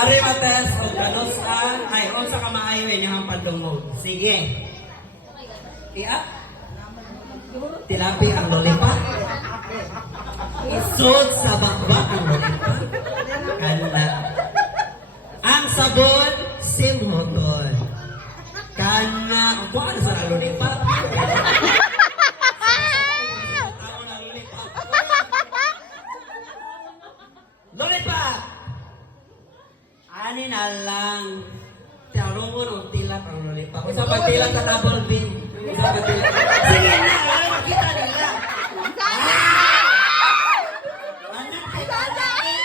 Ari mates o ganos ka, ay, unsa ka maayo inyong pandungog. Sige. Iya? Tilapi ang lolipa. Isod sa bakbak ang lolipa. Kanda. Ang sabon, simhoton. Kana, buwan sa lolipa. Lolipa! Ani na lang. Tarong mo nung tilak ang lolipa. Kung sa pagtilak ka double bin. Kung sa pagtilak. Sige na! Wala makita nila. Anak kay lalaki.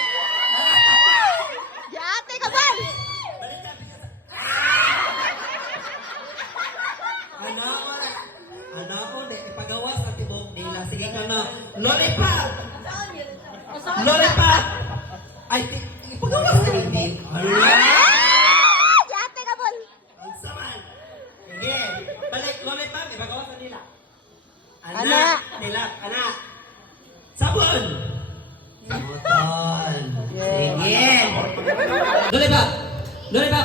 Yate ka ba? Ano ko, ipagawas at tibok nila. Sige ka na. Lolipa! Lolipa! Ay, ipagawas ka hindi. Yate ka ba? Ang saman. Sige. Balik, lolipa. Ipagawas na nila. Anak. Nila. Anak. Sabon. Sabon. Sige. Lolipa. Lolipa.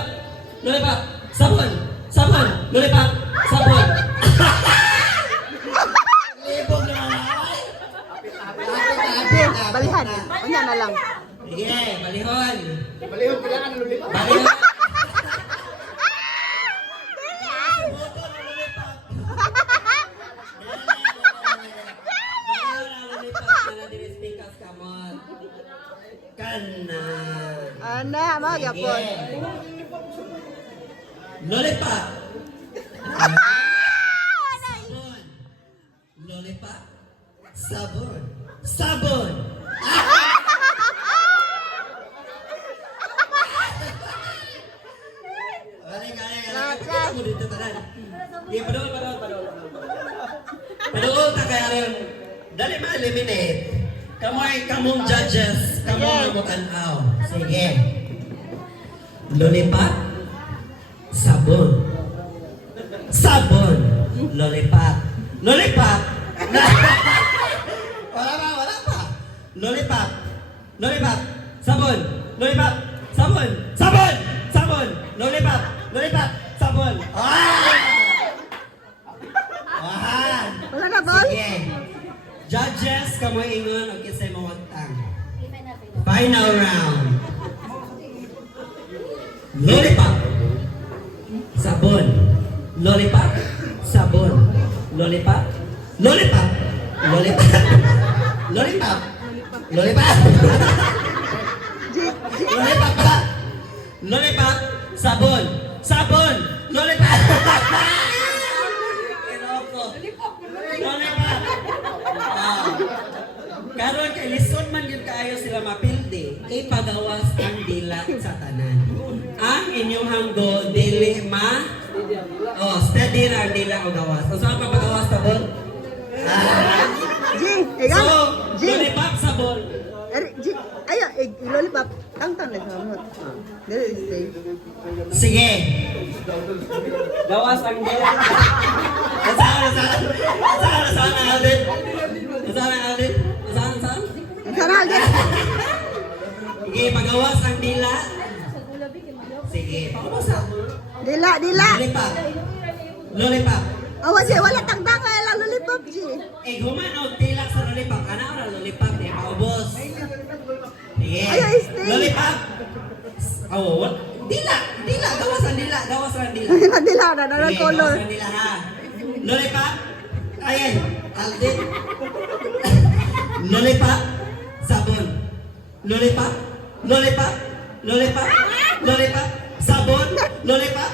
Lolipa. Sabon. Sabon. Lolipa. Sabon. Libog na malaway. Balihan. Unya na lang. Sige, balihon. Balihon pala ang lulipa. Balihon. Kana. Ana, magyapon. Lollipop. Sabon. Lollipop. Sabon. Sabon. Ano dito tanan? Iya, padol. Padol ta kaya rin. Dali ma-eliminate. Kamong judges, kamong magutanaw. Sige. Lollipop. Sabon. Sabon. Lollipop. Lollipop. Wala pa. Lollipop. Lollipop. Sabon. Lollipop. Sabon. Sabon. Sabon. Lollipop. Lollipop. Sabon. Wala na, Bol? Sige. Judges, kamoy ingon o kisay mo wagtang. Final round. Lollipop. Sabon. Lollipop. Sabon. Lollipop. Lollipop. Lollipop. Lollipop. Lollipop. Lollipop pa. Lollipop. Sabon. Sabon. Lollipop. Kinoko. Lollipop. Karon kay lison man yun kaayo sila mapildi, ipagawas ang dila sa tanan. Ang inyong hanggo dili steady ra ang dila o gawas. So saan pa pagawas tabon? G, ikaw? So, G. lollipop sabon. G, ayo, lollipop. Tang-tang na sa mamot. Dili, stay. Sige. Gawas ang dila. Saan Alden? Saan? Sana, Alden. Sige, pagawas ang dila. Sige, pagawas ang Dila. lollipop. Lollipop. Awas, wala tang-tang. Wala lollipop, G. Human o tilak sa lollipop. Ano na lollipop niya? Paubos. Sige. Ayo, stay. Lollipop. Oh, what? Dila. Gawas ang dila. Dila na, Sige, color. gawas ang dila ha. Lollipop. Ayan. Alden. Lollipop. Sabon. Lollipop. Sabon. Lollipop.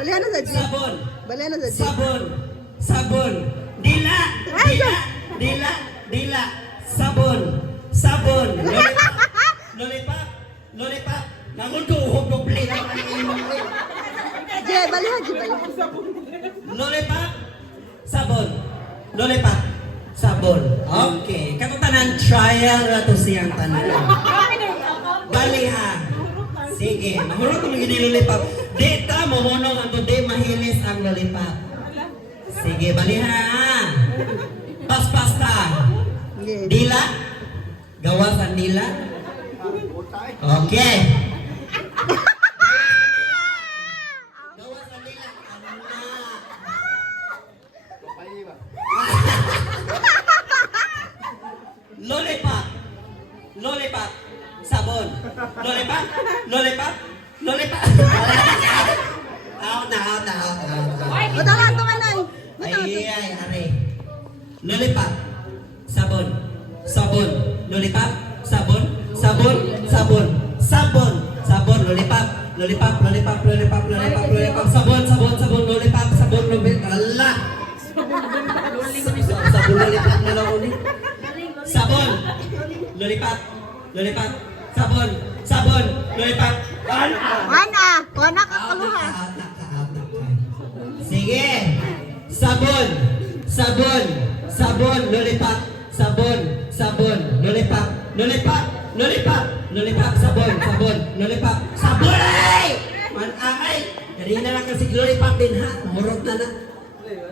Balihan na sa G. Sabon. Balihan na sa G. Sabon. Dila. Sabon. Lollipop. Nangon ko uhog play na G, balihan. Lollipop. Sabon. Okay. Katutanan trial na to siyang tanan. Balihan. Sige. Mahurot kung lollipop. Dita mo monong ang today mahilis ang lollipop. Sige, balihan na. Paspasta. Sige. Dila. Gawasan dila. Okay. Gawasan dila. Lollipop. Lollipop. Sabon. Lollipop. Lollipop. Lollipop. Out na. O, tara, tumanay. Ay, are. Lollipop. Sabon. Sabon. Lollipop. Sabon. Sabon. Sabon. Sabon. Sabon. Lollipop. Lollipop. Lollipop. Lollipop. Lollipop. Lollipop. Sabon. Sabon. Sabon. Lollipop. Sabon. Lollipop. Allah. Sabon. Lollipop na lang ulit. Sabon. Lollipop. Lollipop. Sabon. Sabon. Lollipop. Kuha ka kaluha. Sige. Sabon. Sabon. Sabon. Lollipop. Sabon. Sabon. Lollipop. Lollipop. Lollipop. Lollipop. Sabon. Sabon. Lollipop. Sabon! Ay! Man-amay! Kanina lang kasi lollipop din ha. Murot na na.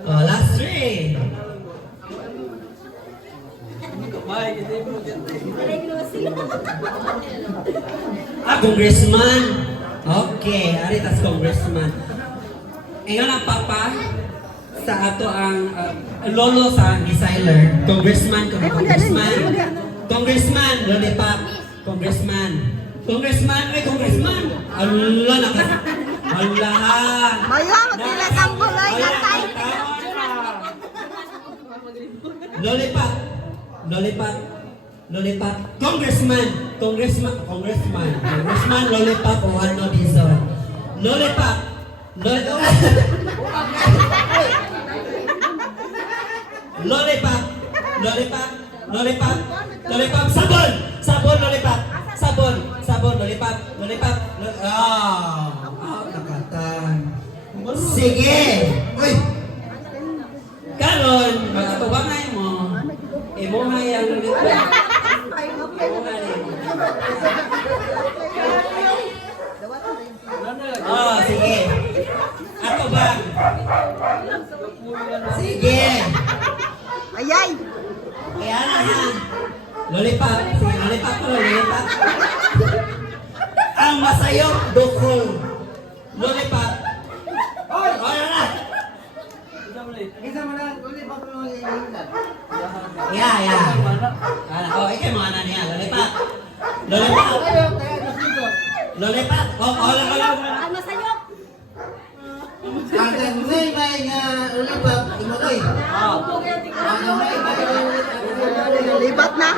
Oh, last three. Congressman. Okay, aritas congressman. Ngayon ang papa sa ato ang lolo sa Gisailer. Congressman, Congressman, lollipop. Congressman. Congressman. Allah nakas. Allah. Mayo, sila kang bulay ng tay. Lollipop. Congressman, lollipop o ano dison. Lollipop. Lollipop. Sabon, lollipop. Sabon, lollipop. Nakatan. Sige. Uy. Karon, magkatubangay mo. Imo nga yung lollipop. Oh, sige. Ako ba? Sige. Ayay. Kaya na ha. Lollipop. Sige, lollipop ko, lollipop. Ang masayok, dukol. Lollipop. Oh, na. Yeah. Oh, ikay mga na niya. Lollipop. Hola. Ang masayok. Ang may lollipop, imoy. Libat na.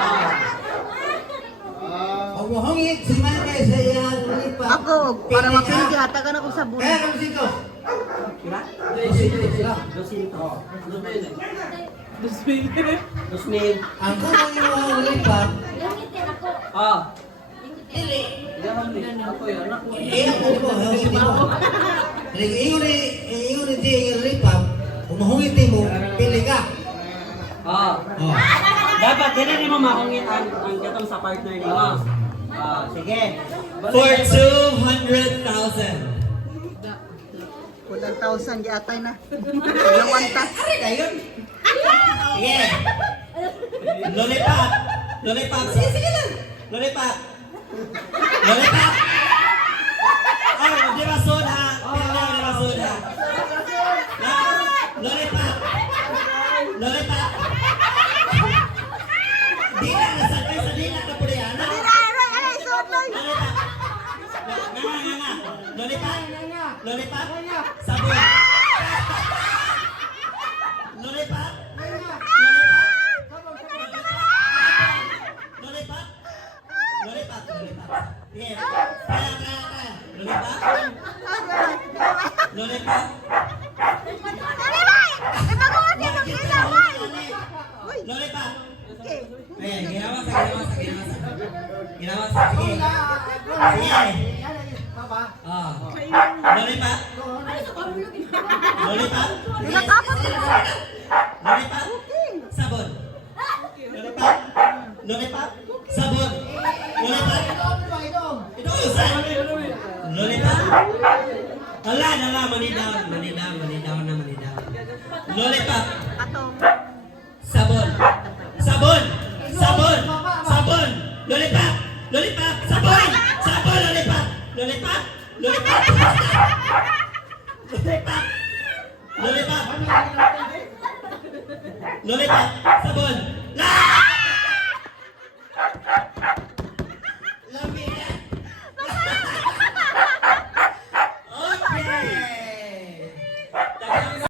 Huwag mo hungit, si Manay sa iyang lollipop. Ako, para mapili, hatagan ako sa buhay. Kaya kami dito. Sila? 2,000. Ang kumang yung mga lollipop. Langitin ako. Dili. Ako mo, hungit mo. Ingon ni di yung lollipop, kung mahungit mo, pili ka. Oh. Dapat din mo mahungit ang katong sa partner niyo. Sige. For 200,000. 1,000 yatay na. Lawanta. Ayun. Sige. Lollipop. Sige lang. Lollipop. Oh, di ba soda? Di ba soda? Lollipop. Dila na sa dila na po yan. Ay, sotoy. Lollipop. Sabon. Lollipop. Yeah. Lollipop. Lollipop. Ginawa sa. Sige. Lollipop. Sabon. Lollipop. Sabon. Ito isa. Lollipop. Ala, manidaw. Lollipop. Patong. Sabon. Sabon. Sabon. Sabon. Lollipop. Lollipop. Sabon. Sabon. Lollipop. Lollipop. Lollipop. Lollipop. Lollipop. Lollipop. Sabon.